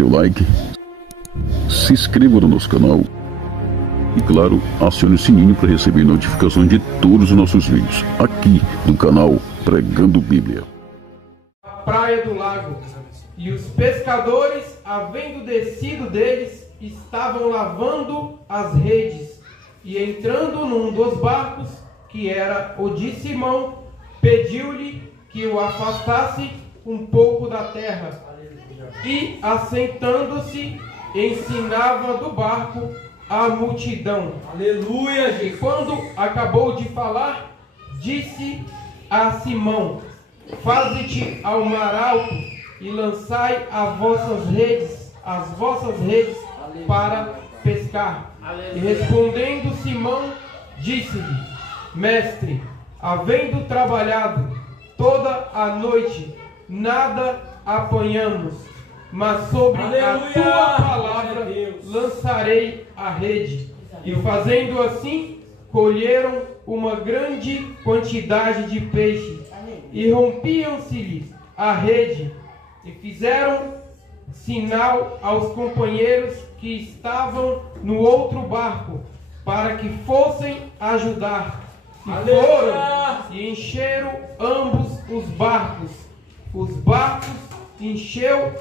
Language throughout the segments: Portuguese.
seu like, se inscreva no nosso canal e, claro, acione o sininho para receber notificações de todos os nossos vídeos aqui no canal Pregando Bíblia. A praia do lago, e os pescadores, havendo descido deles, estavam lavando as redes, e entrando num dos barcos, que era o de Simão, pediu-lhe que o afastasse um pouco da terra, e assentando-se, ensinava do barco a multidão. Aleluia, E quando acabou de falar, disse a Simão: faze-te ao mar alto e lançai as vossas redes para pescar. E respondendo Simão, disse-lhe: mestre, havendo trabalhado toda a noite, nada apanhamos, mas sobre a tua palavra lançarei a rede. E fazendo assim, colheram uma grande quantidade de peixe, e rompiam-se-lhes a rede, e fizeram sinal aos companheiros que estavam no outro barco, para que fossem ajudar. E foram e encheram ambos os barcos. Os barcos encheu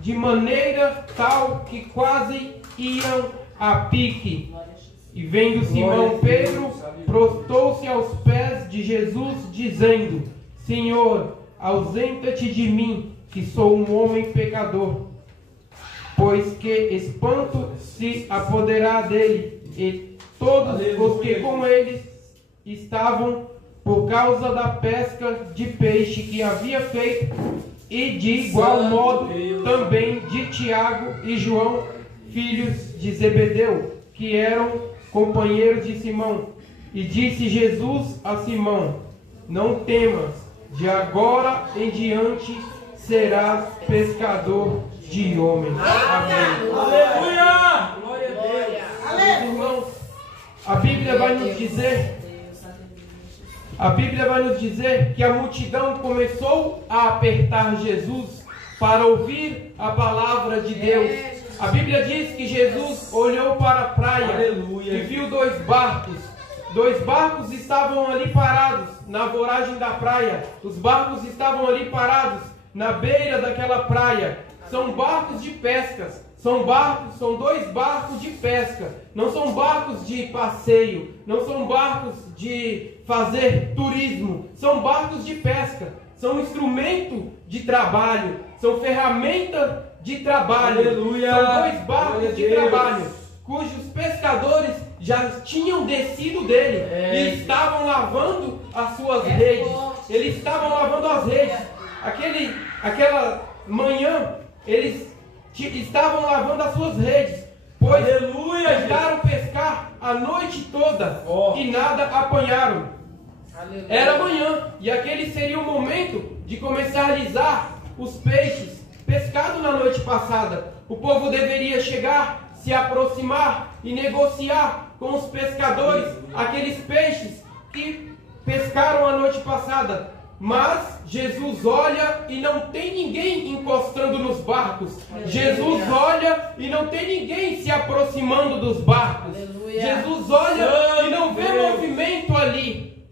de maneira tal que quase iam a pique. E vendo Simão Pedro, prostrou-se aos pés de Jesus, dizendo: Senhor, ausenta-te de mim, que sou um homem pecador. Pois que espanto se apoderar dele e todos os que com ele estavam, por causa da pesca de peixe que havia feito, e de igual modo também de Tiago e João, filhos de Zebedeu, que eram companheiros de Simão. E disse Jesus a Simão: não temas, de agora em diante serás pescador de homens. Amém. Aleluia! Glória a Deus. Meus irmãos, a Bíblia vai nos dizer que a multidão começou a apertar Jesus para ouvir a palavra de Deus. A Bíblia diz que Jesus olhou para a praia, aleluia, e viu dois barcos. Dois barcos estavam ali parados na voragem da praia. Os barcos estavam ali parados na beira daquela praia. São barcos de pescas. São dois barcos de pesca. Não são barcos de passeio. Não são barcos de fazer turismo. São barcos de pesca. São instrumento de trabalho. São ferramenta de trabalho. Aleluia. São dois barcos de trabalho, cujos pescadores já tinham descido dele e estavam lavando as suas redes. Eles estavam lavando as redes. Aquela manhã, eles estavam lavando as suas redes, pois tentaram pescar a noite toda e nada apanharam. Era manhã e aquele seria o momento de comercializar os peixes pescados na noite passada. O povo deveria chegar, se aproximar e negociar com os pescadores aqueles peixes que pescaram a noite passada. Mas Jesus olha e não tem ninguém encostando nos barcos. Jesus olha e não tem ninguém se aproximando dos barcos. Jesus olha e não vê movimento ali.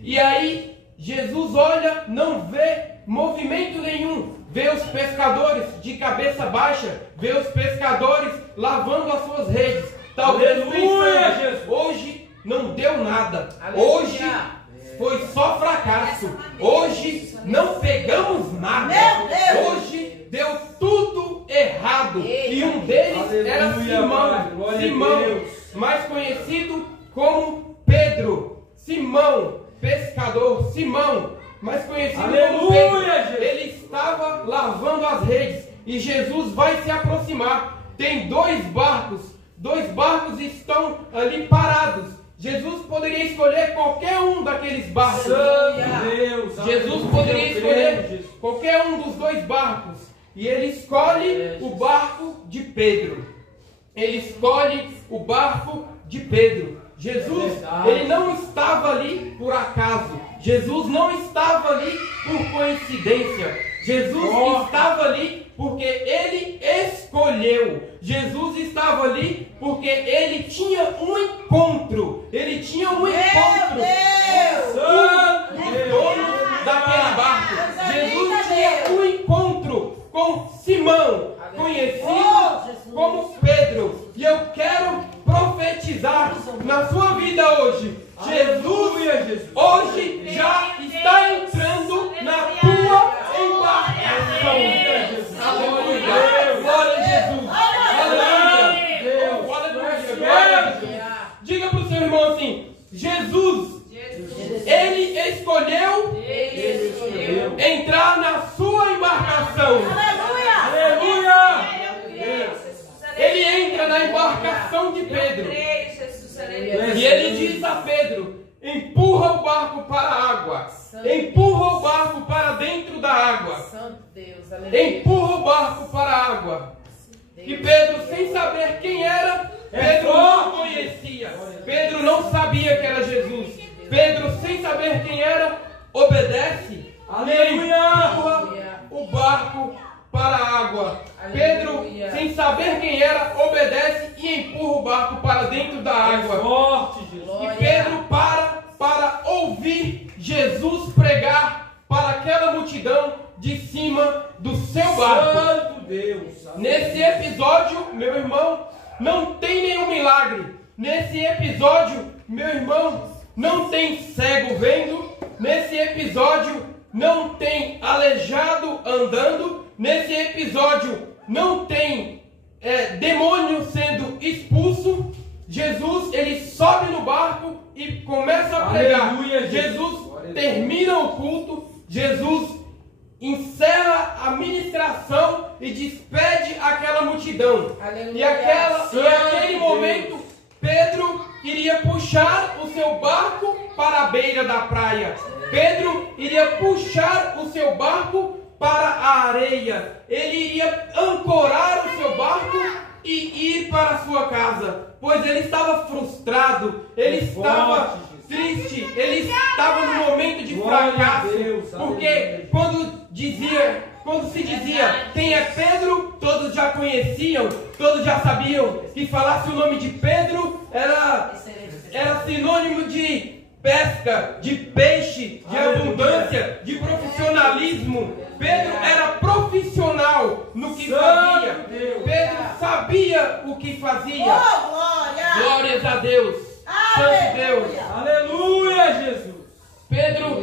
E aí Jesus olha, não vê movimento nenhum. Vê os pescadores de cabeça baixa, vê os pescadores lavando as suas redes. Talvez pensando, hoje não deu nada. Hoje foi só fracasso. Hoje não pegamos nada. Hoje deu tudo errado. E um deles era Simão, mais conhecido como Pedro. Simão, pescador. Simão, mais conhecido como Pedro. Ele estava lavando as redes e Jesus vai se aproximar. Tem dois barcos estão ali parados. Jesus poderia escolher qualquer um daqueles barcos. Jesus poderia escolher qualquer um dos dois barcos. E ele escolhe o barco de Pedro. Ele escolhe o barco de Pedro. Jesus, ele não estava ali por acaso. Jesus não estava ali por coincidência. Jesus estava ali porque ele escolheu. Jesus estava ali porque ele tinha um encontro. Ele tinha um encontro com os donos daquele barco. Jesus tinha um encontro com Simão, conhecido como Pedro. E eu quero profetizar na sua vida hoje. Jesus hoje já está entrando na tua embarcação. Aleluia. Glória a Jesus. Aleluia. Glória a Deus. Diga para o seu irmão assim: Jesus, ele escolheu entrar na sua embarcação. Aleluia. Ele entra na embarcação de Pedro. E ele diz a Pedro: empurra o barco para a água. Empurra o barco para dentro da água. Empurra o barco para a água. E Pedro, sem saber quem era, Pedro não conhecia. Pedro não sabia que era Jesus. Pedro, sem saber quem era, obedece. Empurra o barco para a água. Pedro, sem saber quem era, obedece e empurra o barco para dentro da água. E Pedro para ouvir Jesus pregar para aquela multidão de cima do seu barco. Santo Deus. Nesse episódio, meu irmão, não tem nenhum milagre. Nesse episódio, meu irmão, não tem cego vendo. Nesse episódio, não tem aleijado andando. Nesse episódio, não tem demônio sendo expulso. Jesus, ele sobe no barco e começa a pregar. Aleluia, Jesus termina o culto. Jesus encerra a ministração e despede aquela multidão. E aquele momento, Pedro iria puxar o seu barco para a beira da praia. Pedro iria puxar o seu barco para a areia. Ele iria ancorar o seu barco e ir para a sua casa, pois ele estava frustrado, ele estava triste, ele estava no momento de fracasso, porque quando se dizia quem é Pedro, todos já conheciam, todos já sabiam que falasse o nome de Pedro era sinônimo de pesca, de peixe, de abundância, de profissionalismo. Pedro era profissional no que fazia. Pedro sabia o que fazia. Glórias a Deus. Santo Deus. Aleluia, Jesus. Pedro,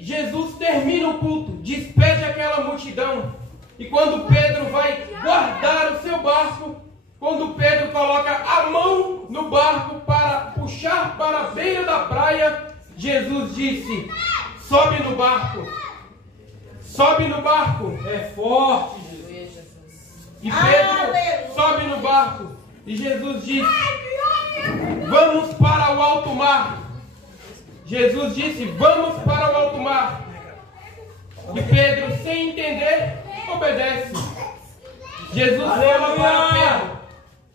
Jesus termina o culto, despede aquela multidão. E quando Pedro vai guardar o seu barco, quando Pedro coloca a mão no barco para puxar para a beira da praia, Jesus disse: sobe no barco. Sobe no barco. É forte, Jesus. E Pedro sobe no barco. E Jesus disse: vamos para o alto mar. Jesus disse: vamos para o alto mar. E Pedro, sem entender, obedece. Jesus fala para Pedro: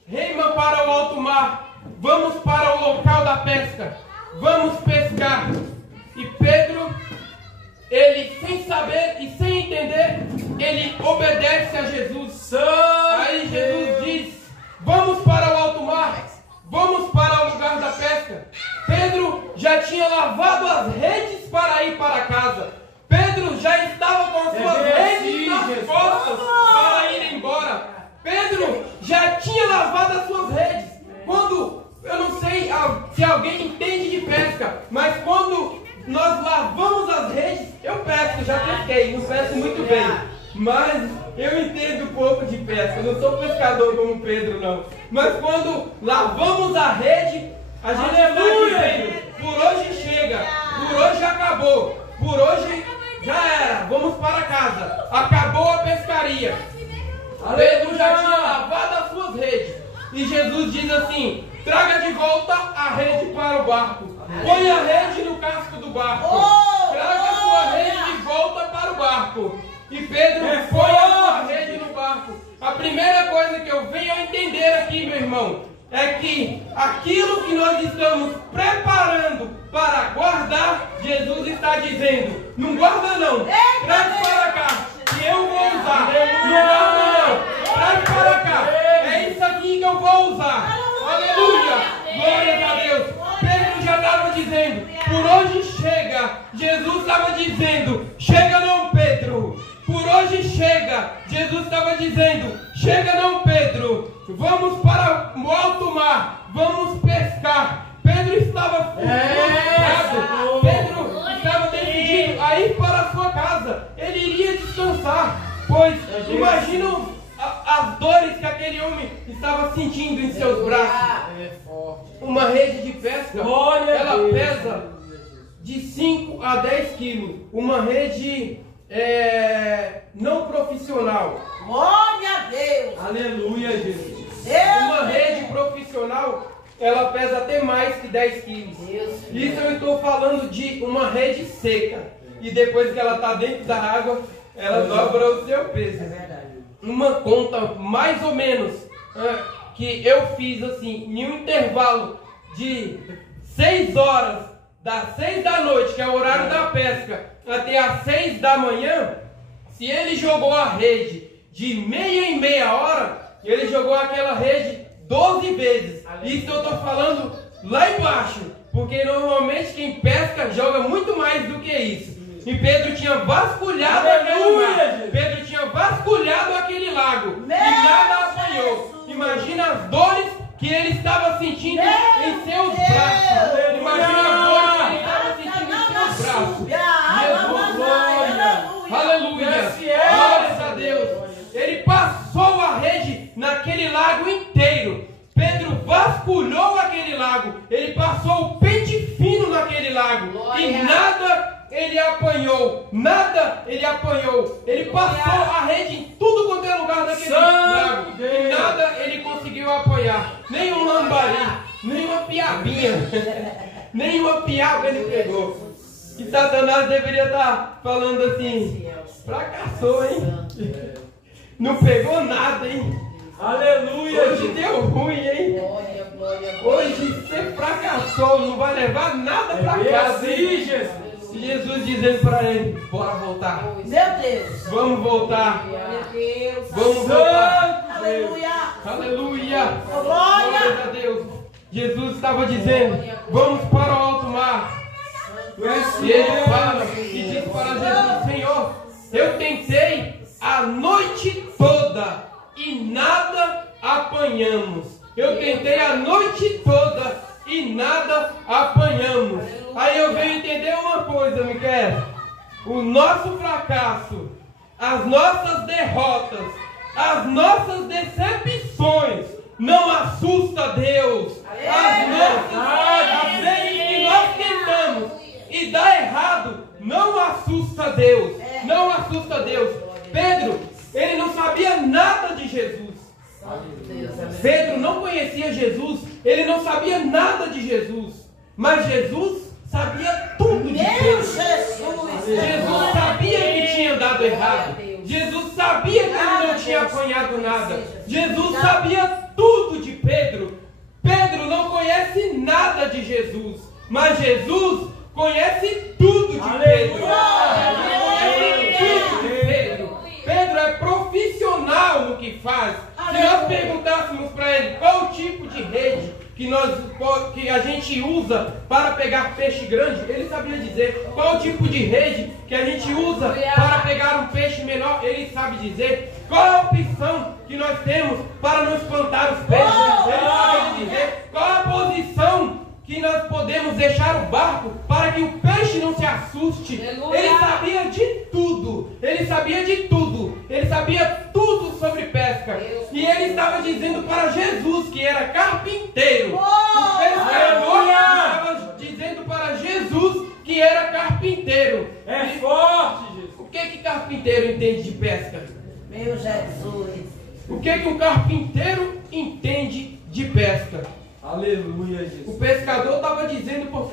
rema para o alto mar. Vamos para o local da pesca. Vamos pescar. E Pedro, ele sem saber e sem entender, ele obedece a Jesus. Aí Jesus diz: vamos para o alto mar. Vamos para o lugar da pesca. Pedro já tinha lavado as redes para ir para casa. Pedro já estava com as suas redes nas costas para ir embora. Pedro já tinha lavado as suas redes. Quando, eu não sei se alguém entende de pesca, mas quando nós lavamos as redes, eu pesco, já pesquei, não pesco muito bem, mas eu entendo um pouco de pesca. Eu não sou pescador como Pedro, não. Mas quando lavamos a rede, a gente está dizendo: por hoje chega, por hoje acabou, por hoje já era, vamos para casa, acabou a pescaria. Pedro já tinha lavado as suas redes. E Jesus diz assim: traga de volta a rede para o barco. Põe a rede no casco do barco. Traga a sua rede de volta para o barco. E Pedro põe a sua rede no barco. A primeira coisa que eu venho a entender aqui, meu irmão, é que aquilo que nós estamos preparando para guardar, Jesus está dizendo: não guarda não, traz para cá, que eu vou usar. Não. Traz para cá. É isso aqui que eu vou usar. Aleluia. Glória a Deus. Pedro já estava dizendo, por hoje chega. Jesus estava dizendo, chega não, Pedro. Por hoje chega. Jesus estava dizendo, chega não, Pedro. Vamos para o alto mar. Vamos pescar. Pedro estava frustrado. Pedro estava decidido a ir para a sua casa. Ele iria descansar. Pois imaginam as dores que aquele homem estava sentindo em seus braços. Uma rede de pesca, ela pesa de 5 a 10 quilos. Uma rede não profissional. Glória a Deus. Aleluia, Jesus. Uma rede profissional, ela pesa até mais que 10 quilos. Isso eu estou falando de uma rede seca. E depois que ela está dentro da água, ela dobra o seu peso. É verdade. Uma conta mais ou menos que eu fiz assim, em um intervalo de 6 horas, das 6 da noite, que é o horário da pesca, até as 6 da manhã, se ele jogou a rede de meia em meia hora, ele jogou aquela rede 12 vezes. Isso eu estou falando lá embaixo, porque normalmente quem pesca joga muito mais do que isso. E Pedro tinha vasculhado aquele mar. Pedro tinha vasculhado aquele lago e nada apanhou. Imagina as dores que ele estava sentindo em seus braços. Imagina as dores que ele estava sentindo em seus braços. Jesus, glória. Aleluia. Glórias a Deus. Ele passou a rede naquele lago inteiro. Pedro vasculhou aquele lago. Ele passou o pente fino naquele lago. E nada ele apanhou. Nada ele apanhou. Ele passou a rede em tudo quanto é lugar daquele lago. E nada ele conseguiu apanhar. Nem um lambari, nem uma piabinha. Nenhuma piaba ele pegou. E Satanás deveria estar falando assim: fracassou, hein? Não pegou nada, hein? Aleluia. Hoje deu ruim, hein? Glória, glória, glória. Hoje você fracassou, não vai levar nada pra casa, hein? Jesus dizendo para ele: bora voltar. Meu Deus. Vamos voltar. Meu Deus. Vamos voltar. Aleluia. Aleluia. Glória. Glória a Deus. Jesus estava dizendo: vamos para o alto mar. E ele fala e diz para Jesus: Senhor, eu tentei a noite toda e nada apanhamos. Eu tentei a noite toda e nada apanhamos. Aí eu venho entender uma coisa, Miquel. O nosso fracasso, as nossas derrotas, as nossas decepções não assusta Deus. As vezes que nós tentamos e dá errado, não assusta Deus. Não assusta Deus. Pedro, ele não sabia nada de Jesus. Pedro não conhecia Jesus, ele não sabia nada de Jesus, mas Jesus sabia tudo de Deus. Jesus sabia que tinha dado errado. Jesus sabia que ele não tinha apanhado nada. Jesus sabia tudo de Pedro. Pedro não conhece nada de Jesus, mas Jesus conhece tudo de Pedro. Jesus conhece tudo de Pedro. Pedro é profissional no que faz. Se nós perguntássemos para ele qual o tipo de rede que a gente usa para pegar peixe grande, ele sabia dizer. Qual o tipo de rede que a gente usa para pegar um peixe menor, ele sabe dizer. Qual a opção que nós temos para não espantar os peixes, ele sabe dizer. Qual a posição que nós podemos deixar o barco para que o peixe não se assuste. Ele sabia de tudo. Ele sabia de tudo. Ele sabia tudo sobre pesca. E ele estava dizendo para Jesus, que era carpinteiro. O pescador estava dizendo para Jesus que era carpinteiro. É forte, Jesus. O que carpinteiro entende de pesca? Meu Jesus. O que um carpinteiro entende de pesca? Aleluia, Jesus. O pescador estava dizendo por